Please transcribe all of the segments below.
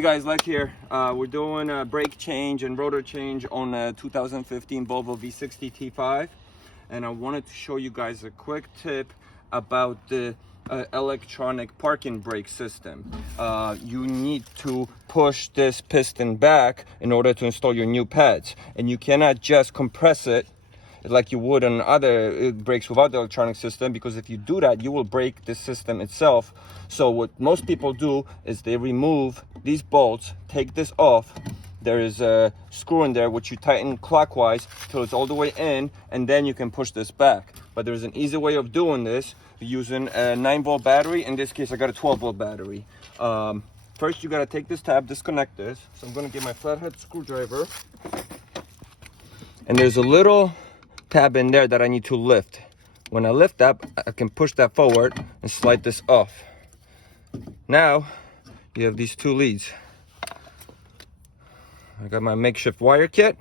Hey guys, Lex here. We're doing a brake change and rotor change on a 2015 Volvo V60 T5, and I wanted to show you guys a quick tip about the electronic parking brake system. You need to push this piston back in order to install your new pads, and you cannot just compress it like you would on other brakes without the electronic system, because if you do that, you will break the system itself. So what most people do is they remove these bolts, take this off. There is a screw in there which you tighten clockwise till it's all the way in, and then you can push this back. But there's an easy way of doing this using a 9-volt battery. In this case, I got a 12-volt battery. First, you gotta take this tab, disconnect this. So I'm gonna get my flathead screwdriver, and there's a little tab in there that I need to lift. When I lift up, I can push that forward and slide this off. Now you have these two leads. I got my makeshift wire kit,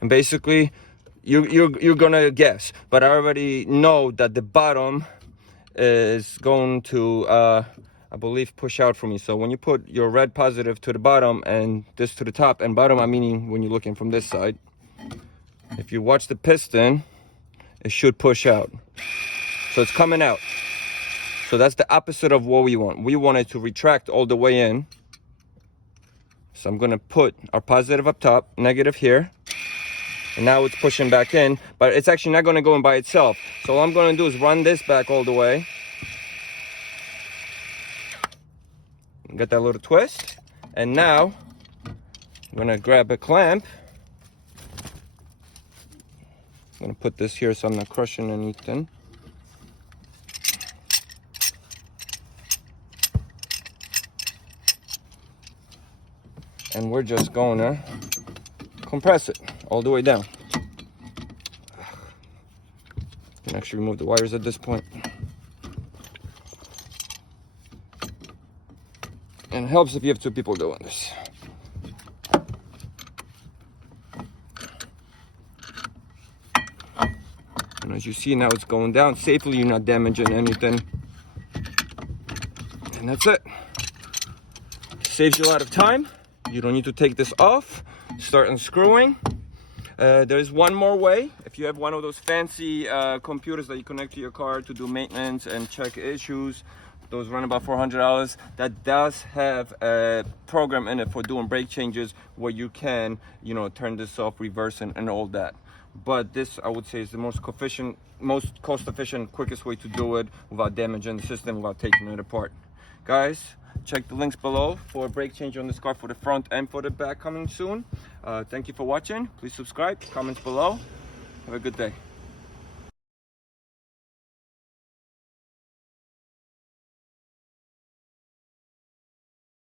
and basically you're gonna guess, but I already know that the bottom is going to I believe push out for me. So when you put your red positive to the bottom and this to the top, and bottom I meaning when you're looking from this side, if you watch the piston, it should push out. So it's coming out. So that's the opposite of what we want. We want it to retract all the way in. So I'm gonna put our positive up top, negative here, and now it's pushing back in, but it's actually not gonna go in by itself. So all I'm gonna do is run this back all the way. Get that little twist. And now I'm gonna grab a clamp. I'm gonna put this here so I'm not crushing anything. And we're just gonna compress it all the way down. You can actually remove the wires at this point. And it helps if you have two people doing this. And as you see now, it's going down safely. You're not damaging anything. And that's it. Saves you a lot of time. You don't need to take this off, start unscrewing. There's one more way. If you have one of those fancy computers that you connect to your car to do maintenance and check issues, those run about $400. That does have a program in it for doing brake changes where you can, turn this off, reverse, and all that. But this, I would say, is the most cost-efficient, quickest way to do it without damaging the system, without taking it apart. Guys, check the links below for a brake change on this car for the front and for the back coming soon. Thank you for watching. Please subscribe, comments below. Have a good day.